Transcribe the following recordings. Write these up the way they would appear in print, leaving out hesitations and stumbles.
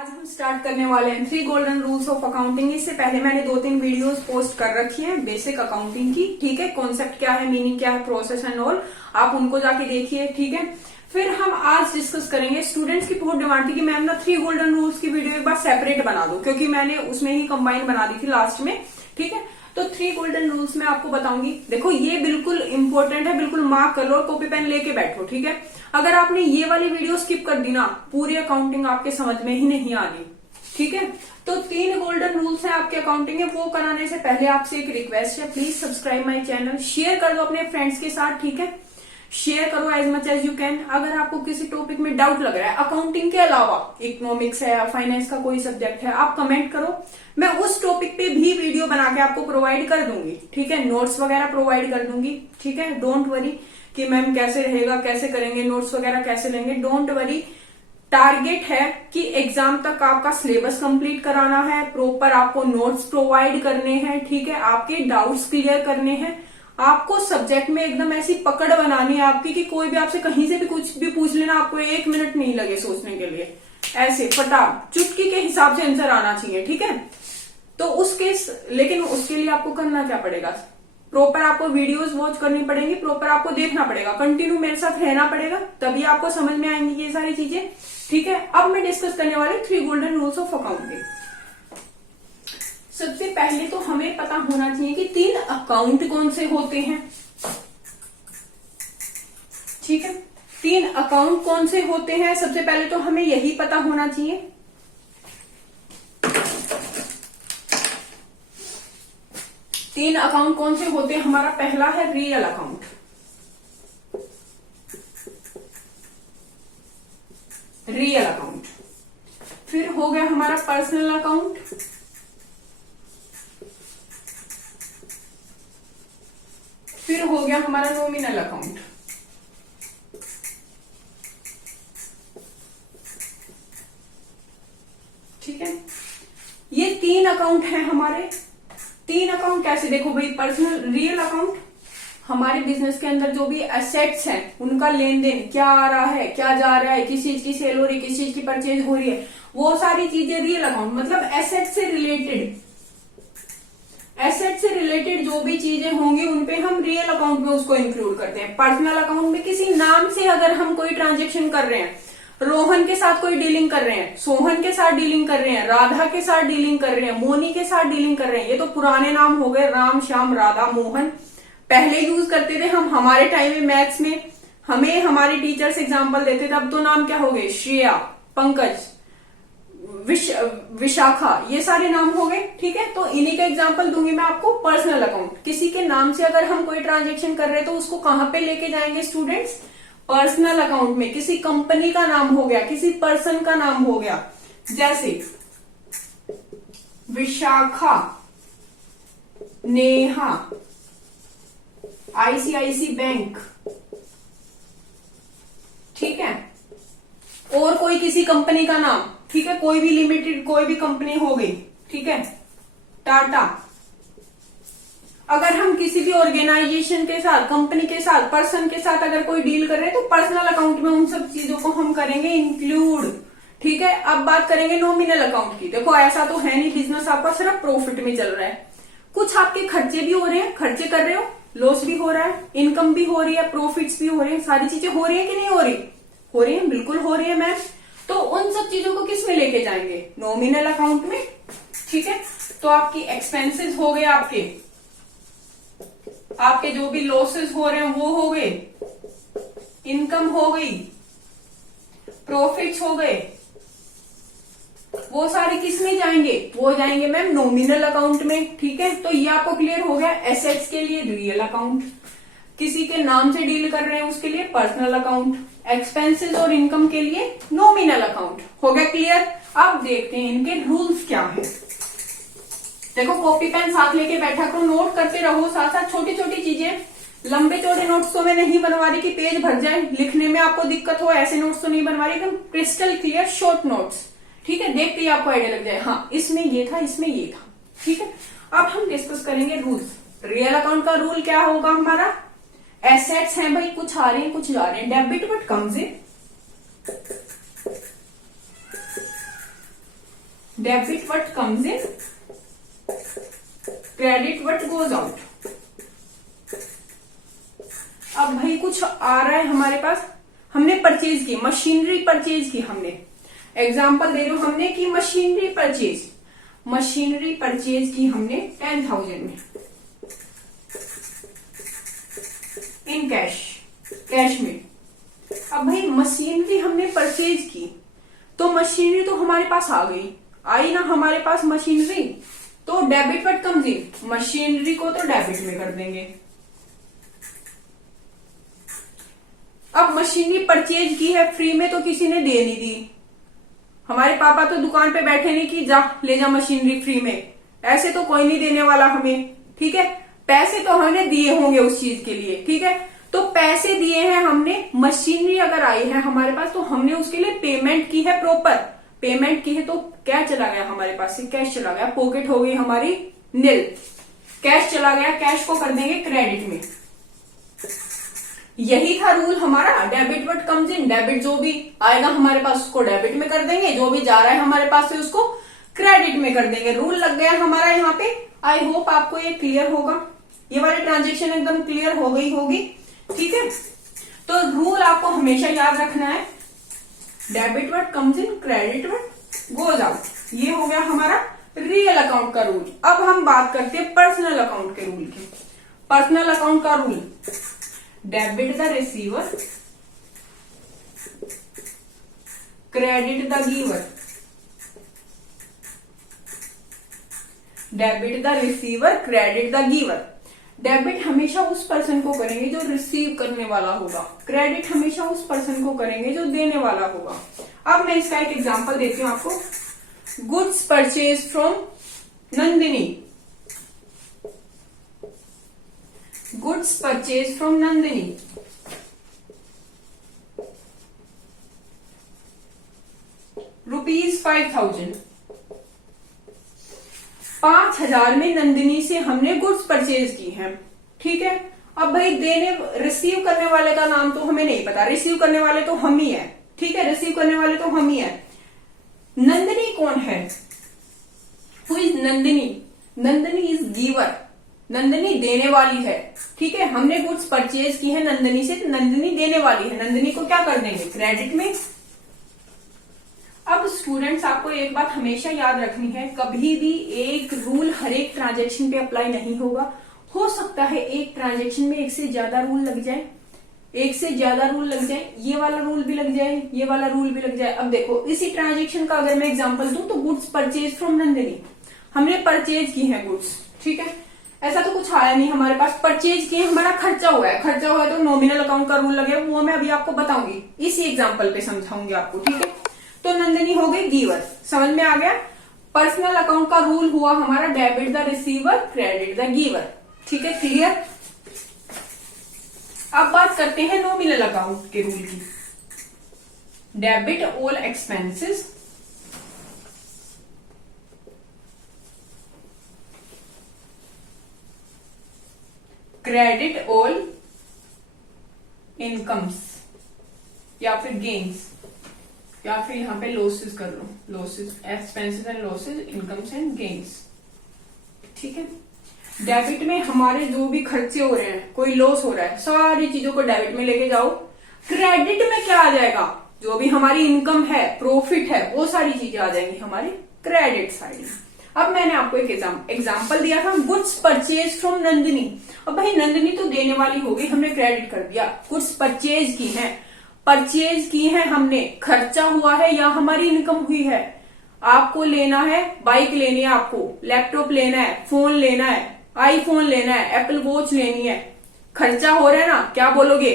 आज हम स्टार्ट करने वाले हैं 3 गोल्डन रूल्स ऑफ अकाउंटिंग। इससे पहले मैंने 2-3 वीडियोस पोस्ट कर रखी हैं बेसिक अकाउंटिंग की, ठीक है। कॉन्सेप्ट क्या है, मीनिंग क्या है, प्रोसेस एंड ऑल, आप उनको जाके देखिए, ठीक है। फिर हम आज डिस्कस करेंगे, स्टूडेंट्स की बहुत डिमांड थी कि मैम ना 3 गोल्डन रूल्स की वीडियो एक बार सेपरेट बना दो, क्योंकि मैंने उसमें ही कंबाइन बना दी थी लास्ट में, ठीक है। तो 3 गोल्डन रूल्स मैं आपको बताऊंगी। देखो ये बिल्कुल इंपॉर्टेंट है, बिल्कुल मार्क कर लो और कॉपी पेन लेके बैठो, ठीक है। अगर आपने ये वाली वीडियो स्किप कर दी ना, पूरी अकाउंटिंग आपके समझ में ही नहीं आनी, ठीक है। तो 3 गोल्डन रूल्स हैं आपके अकाउंटिंग के। वो कराने से पहले आपसे एक रिक्वेस्ट है, please subscribe my channel, share कर दो अपने फ्रेंड्स के साथ, ठीक है। शेयर करो as much as you can. अगर आपको किसी टॉपिक में डाउट लग रहा है अकाउंटिंग के अलावा, इकोनॉमिक्स है या फाइनेंस का कोई सब्जेक्ट है, आप कमेंट करो, मैं उस टॉपिक पे भी वीडियो बना के आपको प्रोवाइड कर दूंगी, ठीक है। नोट्स वगैरह प्रोवाइड कर दूंगी, ठीक है। डोंट वरी कि मैम कैसे रहेगा, कैसे करेंगे, नोट्स वगैरह कैसे लेंगे, डोंट वरी। टारगेट है कि एग्जाम तक आपका सिलेबस कंप्लीट कराना है, प्रॉपर आपको नोट्स प्रोवाइड करने हैं, ठीक है। आपके डाउट्स क्लियर करने हैं, आपको सब्जेक्ट में एकदम ऐसी पकड़ बनानी है आपकी कि कोई भी आपसे कहीं से भी कुछ भी पूछ लेना, आपको 1 मिनट नहीं लगे सोचने के लिए, ऐसे फटाफट चुटकी के हिसाब से आंसर आना चाहिए, ठीक है। तो लेकिन उसके लिए आपको करना क्या पड़ेगा, प्रॉपर आपको वीडियोस वॉच करनी पड़ेंगी, प्रॉपर आपको देखना पड़ेगा, कंटिन्यू मेरे साथ रहना पड़ेगा, तभी आपको समझ में आएंगी ये सारी चीजें, ठीक है। अब मैं डिस्कस करने वाली 3 गोल्डन रूल्स ऑफ अकाउंटिंग। सबसे पहले तो हमें पता होना चाहिए कि 3 अकाउंट कौन से होते हैं, ठीक है। 3 अकाउंट कौन से होते हैं, सबसे पहले तो हमें यही पता होना चाहिए। 3 अकाउंट कौन से होते हैं, हमारा पहला है रियल अकाउंट, रियल अकाउंट। फिर हो गया हमारा पर्सनल अकाउंट, फिर हो गया हमारा नॉमिनल अकाउंट, ठीक है। ये 3 अकाउंट हैं हमारे। 3 अकाउंट कैसे, देखो भाई, पर्सनल रियल अकाउंट हमारे बिजनेस के अंदर जो भी एसेट्स हैं उनका लेन देन, क्या आ रहा है, क्या जा रहा है, किस चीज की सेल हो रही है, किस चीज की परचेज हो रही है, वो सारी चीजें रियल अकाउंट, मतलब एसेट से रिलेटेड, एसेट से रिलेटेड जो भी चीजें होंगी उनपे हम रियल अकाउंट में उसको इंक्लूड करते हैं। पर्सनल अकाउंट में किसी नाम से अगर हम कोई ट्रांजेक्शन कर रहे हैं, रोहन के साथ कोई डीलिंग कर रहे हैं, सोहन के साथ डीलिंग कर रहे हैं, राधा के साथ डीलिंग कर रहे हैं, मोनी के साथ डीलिंग कर रहे हैं, ये तो पुराने नाम हो गए, राम श्याम राधा मोहन, पहले यूज करते थे हम हमारे टाइम में मैथ्स में, हमें हमारे टीचर्स एग्जाम्पल देते थे। अब तो नाम क्या हो गए, श्रेया, पंकज, विशाखा, ये सारे नाम हो गए, ठीक है। तो इन्हीं का एग्जांपल दूंगी मैं आपको। पर्सनल अकाउंट, किसी के नाम से अगर हम कोई ट्रांजैक्शन कर रहे हैं तो उसको कहां पे लेके जाएंगे स्टूडेंट्स, पर्सनल अकाउंट में। किसी कंपनी का नाम हो गया, किसी पर्सन का नाम हो गया, जैसे विशाखा, नेहा, आईसीआईसी बैंक, ठीक है। और कोई किसी कंपनी का नाम, ठीक है, कोई भी लिमिटेड कोई भी कंपनी हो गई, ठीक है, टाटा। अगर हम किसी भी ऑर्गेनाइजेशन के साथ, कंपनी के साथ, पर्सन के साथ अगर कोई डील कर रहे हैं तो पर्सनल अकाउंट में उन सब चीजों को हम करेंगे इंक्लूड, ठीक है। अब बात करेंगे नॉमिनल अकाउंट की। देखो ऐसा तो है नहीं बिजनेस आपका सिर्फ प्रॉफिट में चल रहा है, कुछ आपके खर्चे भी हो रहे हैं, खर्चे कर रहे हो, लॉस भी हो रहा है, इनकम भी हो रही है, प्रॉफिट्स भी हो रहे हैं, सारी चीजें हो रही है कि नहीं हो रही, हो रही है, बिल्कुल हो रही है मैम। तो उन सब चीजों को किस में लेके जाएंगे, नॉमिनल अकाउंट में, ठीक है। तो आपकी एक्सपेंसेस हो गए, आपके जो भी लॉसेस हो रहे हैं वो हो गए, इनकम हो गई, प्रॉफिट्स हो गए, वो सारे किस में जाएंगे, वो जाएंगे मैम नॉमिनल अकाउंट में, ठीक है। तो ये आपको क्लियर हो गया। एसेट्स के लिए रियल अकाउंट, किसी के नाम से डील कर रहे हैं उसके लिए पर्सनल अकाउंट, एक्सपेंसेस और इनकम के लिए नॉमिनल अकाउंट, हो गया क्लियर। अब देखते हैं इनके रूल्स क्या हैं। देखो कॉपी पेन साथ लेके बैठा करो, नोट करते रहो साथ साथ, छोटी छोटी चीजें। लंबे चौड़े नोट्स तो मैं नहीं बनवा रही कि पेज भर जाए, लिखने में आपको दिक्कत हो, ऐसे नोट्स तो नहीं बनवा रही, एकदम क्रिस्टल क्लियर शॉर्ट नोट्स, ठीक है। देखते ही आपको आइडिया लग जाए, हाँ इसमें ये था, इसमें ये था, ठीक है। अब हम डिस्कस करेंगे रूल्स। रियल अकाउंट का रूल क्या होगा हमारा, एसेट्स हैं भाई, कुछ आ रहे हैं कुछ जा रहे हैं, debit but comes in, debit what comes in, credit what goes out. अब भाई कुछ आ रहा है हमारे पास, हमने परचेज की, मशीनरी परचेज की हमने, एग्जाम्पल दे रही हूं हमने कि मशीनरी परचेज की हमने 10,000 में इन कैश में। अब भाई मशीनरी हमने परचेज की, तो मशीनरी तो हमारे पास आ गई, आई ना हमारे पास मशीनरी, तो debit what comes in, machinery को तो डेबिट में कर देंगे। अब मशीनरी परचेज की है, फ्री में तो किसी ने दे नहीं दी, हमारे पापा तो दुकान पे बैठे नहीं कि जा ले जा मशीनरी फ्री में, ऐसे तो कोई नहीं देने वाला हमें, ठीक है। पैसे तो हमने दिए होंगे उस चीज के लिए, ठीक है। तो पैसे दिए हैं हमने, मशीनरी अगर आई है हमारे पास तो हमने उसके लिए पेमेंट की है, प्रॉपर पेमेंट की है, तो क्या चला गया हमारे पास से, कैश चला गया, पॉकेट हो गई हमारी नील, कैश चला गया, कैश को कर देंगे क्रेडिट में। यही था रूल हमारा, debit what comes in, debit जो भी आएगा हमारे पास उसको डेबिट में कर देंगे, जो भी जा रहा है हमारे पास से उसको क्रेडिट में कर देंगे। रूल लग गया हमारा यहाँ पे। आई होप आपको ये क्लियर होगा, ये वाली ट्रांजेक्शन एकदम क्लियर हो गई होगी, ठीक है। तो रूल आपको हमेशा याद रखना है, debit what comes in, credit what goes out. ये हो गया हमारा रियल अकाउंट का रूल। अब हम बात करते हैं पर्सनल अकाउंट के रूल की। पर्सनल अकाउंट का rule, debit the receiver, credit the giver. Debit the receiver, credit the giver. Debit हमेशा उस पर्सन को करेंगे जो रिसीव करने वाला होगा, क्रेडिट हमेशा उस पर्सन को करेंगे जो देने वाला होगा। अब मैं इसका एक एग्जांपल देती हूं आपको। Goods purchase from Nandini, goods purchase from Nandini, ₹5,000, 5,000 में नंदिनी से हमने गुड्स परचेज की है, ठीक है। अब भाई रिसीव करने वाले का नाम तो हमें नहीं पता, रिसीव करने वाले तो हम ही है, ठीक है, रिसीव करने वाले तो हम ही है। नंदिनी कौन है, who is Nandini, Nandini is giver, Nandini देने वाली है, ठीक है। हमने गुड्स परचेज की है नंदिनी से, तो नंदिनी देने वाली है, नंदिनी को क्या कर देंगे, क्रेडिट में। अब स्टूडेंट्स आपको एक बात हमेशा याद रखनी है, कभी भी एक रूल हर एक ट्रांजेक्शन पे अप्लाई नहीं होगा। हो सकता है एक ट्रांजेक्शन में एक से ज्यादा रूल लग जाए, एक से ज्यादा रूल लग जाए, ये वाला रूल भी लग जाए, ये वाला रूल भी लग जाए। अब देखो इसी ट्रांजेक्शन का अगर मैं एग्जांपल दूं तो गुड्स परचेज फ्रॉम नंदिनी, हमने परचेज की है गुड्स, ठीक है। ऐसा तो कुछ आया नहीं हमारे पास, परचेज किए, हमारा खर्चा हुआ है, खर्चा हुआ है तो नॉमिनल अकाउंट का रूल लगेगा, वो मैं अभी आपको बताऊंगी, इसी एग्जाम्पल पे समझाऊंगी आपको, ठीक है। तो नंदिनी हो गई गिवर, समझ में आ गया। पर्सनल अकाउंट का रूल हुआ हमारा debit the receiver, credit the giver, ठीक है, क्लियर। अब बात करते हैं नॉमिनल अकाउंट के रूल की। Debit all expenses, credit all incomes या फिर गेन्स, या फिर यहां पे लॉसेस कर लो, losses, expenses and losses, incomes and gains, ठीक है। डेबिट में हमारे जो भी खर्चे हो रहे हैं, कोई लॉस हो रहा है, सारी चीजों को डेबिट में लेके जाओ। क्रेडिट में क्या आ जाएगा, जो भी हमारी इनकम है, प्रॉफिट है, वो सारी चीजें आ जाएंगी हमारी क्रेडिट साइड में। अब मैंने आपको एक एग्जाम्पल दिया था, गुड्स परचेज फ्रॉम नंदिनी। अब भाई नंदिनी तो देने वाली होगी, हमने क्रेडिट कर दिया, गुड्स परचेज की है, परचेज की है हमने, खर्चा हुआ है या हमारी इनकम हुई है। आपको लेना है, बाइक लेनी है, आपको लैपटॉप लेना है, फोन लेना है, आईफोन लेना है, एप्पल वॉच लेनी है, खर्चा हो रहा है ना, क्या बोलोगे,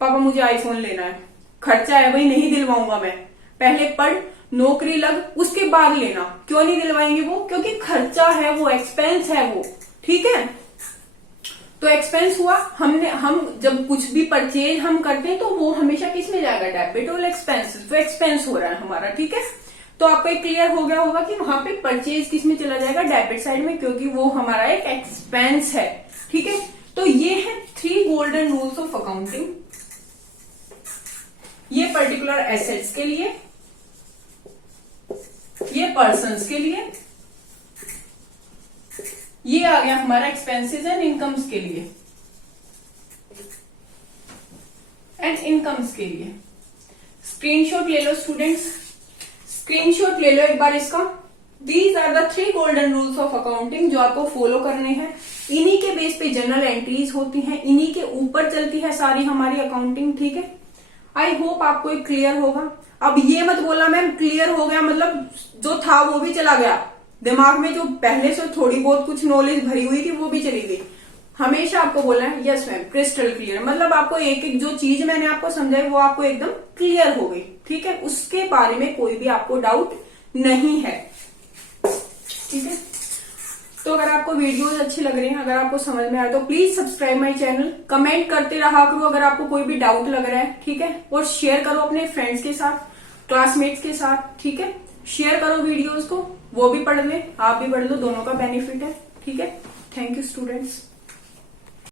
पापा मुझे आईफोन लेना है, खर्चा है भाई, नहीं दिलवाऊंगा मैं, पहले पढ़, नौकरी लग, उसके बाद लेना। क्यों नहीं दिलवाएंगे वो, क्योंकि खर्चा है वो, एक्सपेंस है वो, ठीक है। तो एक्सपेंस हुआ, हम जब कुछ भी परचेज हम करते हैं तो वो हमेशा किस में जाएगा, डेबिट और एक्सपेंसेस, तो एक्सपेंस हो रहा है हमारा, ठीक है। तो आपको एक क्लियर हो गया होगा कि वहां पे परचेज किस में चला जाएगा, डेबिट साइड में, क्योंकि वो हमारा एक एक्सपेंस है, ठीक है। तो ये है 3 गोल्डन रूल्स ऑफ अकाउंटिंग, ये पर्टिकुलर एसेट्स के लिए, ये पर्सन्स के लिए, ये आ गया हमारा एक्सपेंसेस एंड इनकम्स के लिए, एंड इनकम्स के लिए। स्क्रीनशॉट ले लो स्टूडेंट्स, स्क्रीनशॉट ले लो एक बार इसका। These are the 3 golden rules of accounting जो आपको फॉलो करने हैं। इन्हीं के बेस पे जनरल एंट्रीज होती हैं, इन्हीं के ऊपर चलती है सारी हमारी अकाउंटिंग, ठीक है। आई होप आपको एक क्लियर होगा। अब ये मत बोलना मैम क्लियर हो गया मतलब जो था वो भी चला गया, दिमाग में जो पहले से थोड़ी बहुत कुछ नॉलेज भरी हुई थी वो भी चली गई। हमेशा आपको बोलना है यस मैम क्रिस्टल क्लियर, मतलब आपको एक एक जो चीज मैंने आपको समझाई वो आपको एकदम क्लियर हो गई, ठीक है। उसके बारे में कोई भी आपको डाउट नहीं है, ठीक है। तो अगर आपको वीडियोस अच्छी लग रही हैं, अगर आपको समझ में आए तो please subscribe my channel, comment करते रहा करो अगर आपको कोई भी डाउट लग रहा है, ठीक है। और शेयर करो अपने फ्रेंड्स के साथ, क्लासमेट्स के साथ, ठीक है। शेयर करो वीडियोस को, वो भी पढ़ ले, आप भी पढ़ लो, दोनों का बेनिफिट है, ठीक है। Thank you students.